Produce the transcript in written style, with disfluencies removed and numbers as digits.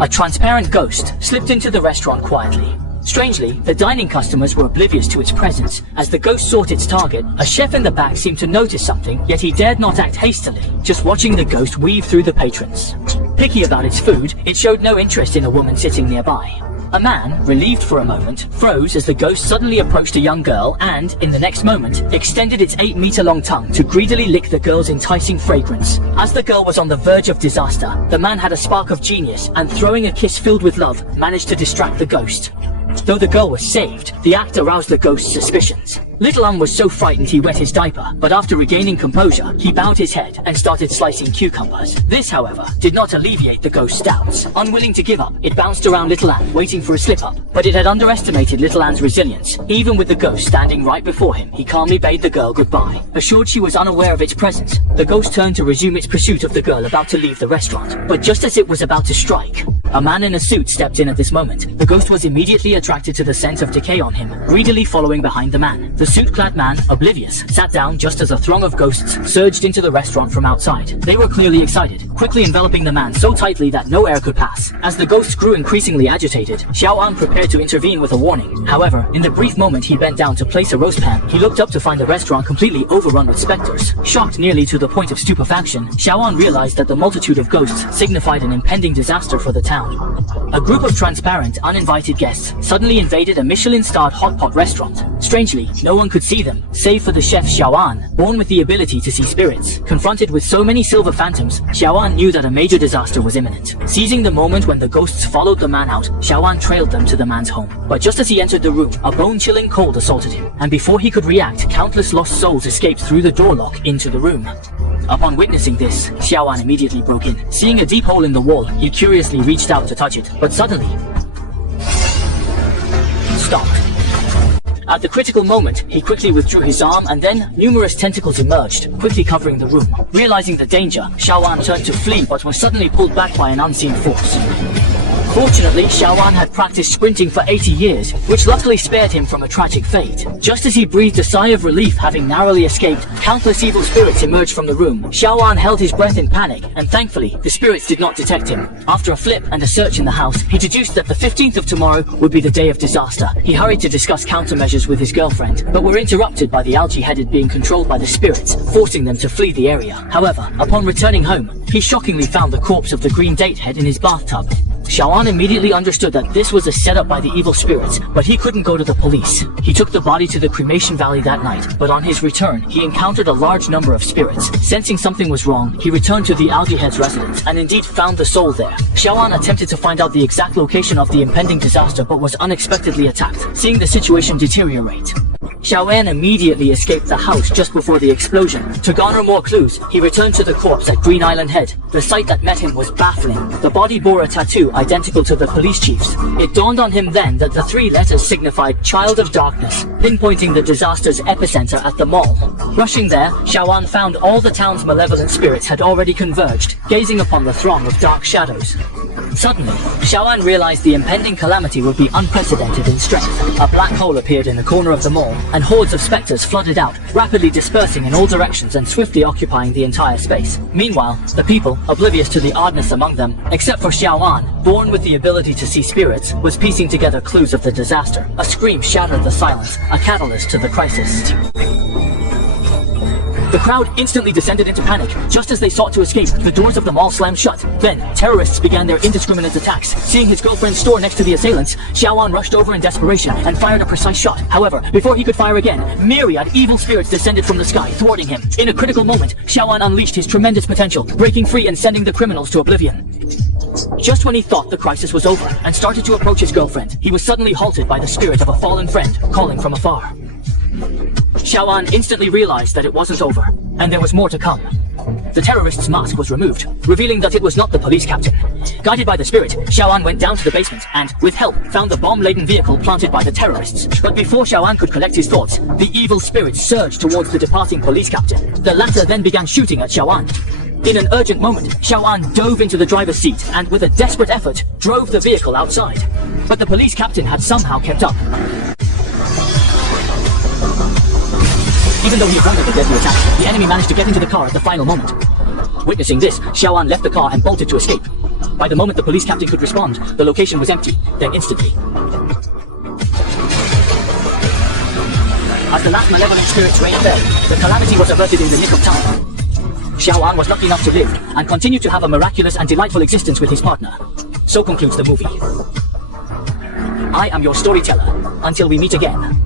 A transparent ghost slipped into the restaurant quietly. Strangely, the dining customers were oblivious to its presence. As the ghost sought its target, a chef in the back seemed to notice something, yet he dared not act hastily, just watching the ghost weave through the patrons. Picky about its food, it showed no interest in a woman sitting nearby. A man, relieved for a moment, froze as the ghost suddenly approached a young girl and, in the next moment, extended its 8-meter-long tongue to greedily lick the girl's enticing fragrance. As the girl was on the verge of disaster, the man had a spark of genius and, throwing a kiss filled with love, managed to distract the ghost. Though the girl was saved, the act aroused the ghost's suspicions. Little Un was so frightened he wet his diaper, but after regaining composure, he bowed his head and started slicing cucumbers. This, however, did not alleviate the ghost's doubts. Unwilling to give up, it bounced around Little Ann, waiting for a slip-up. But it had underestimated Little Ann's resilience. Even with the ghost standing right before him, he calmly bade the girl goodbye. Assured she was unaware of its presence, the ghost turned to resume its pursuit of the girl about to leave the restaurant. But just as it was about to strike, a man in a suit stepped in at this moment. The ghost was immediately attracted to the scent of decay on him, greedily following behind the man. The suit-clad man, oblivious, sat down just as a throng of ghosts surged into the restaurant from outside. They were clearly excited, quickly enveloping the man so tightly that no air could pass. As the ghosts grew increasingly agitated, Xiao An prepared to intervene with a warning. However, in the brief moment he bent down to place a roast pan, he looked up to find the restaurant completely overrun with specters. Shocked nearly to the point of stupefaction, Xiao An realized that the multitude of ghosts signified an impending disaster for the town. A group of transparent, uninvited guests suddenly invaded a Michelin-starred hot pot restaurant. Strangely, no one could see them, save for the chef Xiao An, born with the ability to see spirits. Confronted with so many silver phantoms, Xiao An knew that a major disaster was imminent. Seizing the moment when the ghosts followed the man out, Xiao An trailed them to the man's home. But just as he entered the room, a bone-chilling cold assaulted him, and before he could react, countless lost souls escaped through the door lock into the room. Upon witnessing this, Xiao An immediately broke in. Seeing a deep hole in the wall, he curiously reached out to touch it, but suddenly stopped. At the critical moment, he quickly withdrew his arm and then numerous tentacles emerged, quickly covering the room. Realizing the danger, Xiao An turned to flee but was suddenly pulled back by an unseen force. Fortunately, Xiao An had practiced sprinting for 80 years, which luckily spared him from a tragic fate. Just as he breathed a sigh of relief having narrowly escaped, countless evil spirits emerged from the room. Xiao An held his breath in panic, and thankfully, the spirits did not detect him. After a flip and a search in the house, he deduced that the 15th of tomorrow would be the day of disaster. He hurried to discuss countermeasures with his girlfriend, but were interrupted by the algae-headed being controlled by the spirits, forcing them to flee the area. However, upon returning home, he shockingly found the corpse of the green date head in his bathtub. Xiao An immediately understood that this was a setup by the evil spirits, but he couldn't go to the police. He took the body to the cremation valley that night, but on his return, he encountered a large number of spirits. Sensing something was wrong, he returned to the algae head's residence and indeed found the soul there. Xiao An attempted to find out the exact location of the impending disaster but was unexpectedly attacked. Seeing the situation deteriorate, Xiao An immediately escaped the house just before the explosion. To garner more clues, he returned to the corpse at Green Island Head. The sight that met him was baffling. The body bore a tattoo identical to the police chief's. It dawned on him then that the 3 letters signified Child of Darkness, pinpointing the disaster's epicenter at the mall. Rushing there, Xiao An found all the town's malevolent spirits had already converged, gazing upon the throng of dark shadows. Suddenly, Xiao An realized the impending calamity would be unprecedented in strength. A black hole appeared in the corner of the mall, and hordes of specters flooded out, rapidly dispersing in all directions and swiftly occupying the entire space. Meanwhile, the people, oblivious to the oddness among them, except for Xiao An, born with the ability to see spirits, was piecing together clues of the disaster. A scream shattered the silence, a catalyst to the crisis. The crowd instantly descended into panic. Just as they sought to escape, the doors of the mall slammed shut. Then, terrorists began their indiscriminate attacks. Seeing his girlfriend's store next to the assailants, Xiao An rushed over in desperation and fired a precise shot. However, before he could fire again, myriad evil spirits descended from the sky, thwarting him. In a critical moment, Xiao An unleashed his tremendous potential, breaking free and sending the criminals to oblivion. Just when he thought the crisis was over and started to approach his girlfriend, he was suddenly halted by the spirit of a fallen friend, calling from afar. Xiao An instantly realized that it wasn't over, and there was more to come. The terrorist's mask was removed, revealing that it was not the police captain. Guided by the spirit, Xiao An went down to the basement and, with help, found the bomb-laden vehicle planted by the terrorists. But before Xiao An could collect his thoughts, the evil spirit surged towards the departing police captain. The latter then began shooting at Xiao An. In an urgent moment, Xiao An dove into the driver's seat and, with a desperate effort, drove the vehicle outside. But the police captain had somehow kept up. Even though he avoided the deadly attack, the enemy managed to get into the car at the final moment. Witnessing this, Xiao An left the car and bolted to escape. By the moment the police captain could respond, the location was empty, then instantly. As the last malevolent spirits rained fell, the calamity was averted in the nick of time. Xiao An was lucky enough to live, and continue to have a miraculous and delightful existence with his partner. So concludes the movie. I am your storyteller. Until we meet again.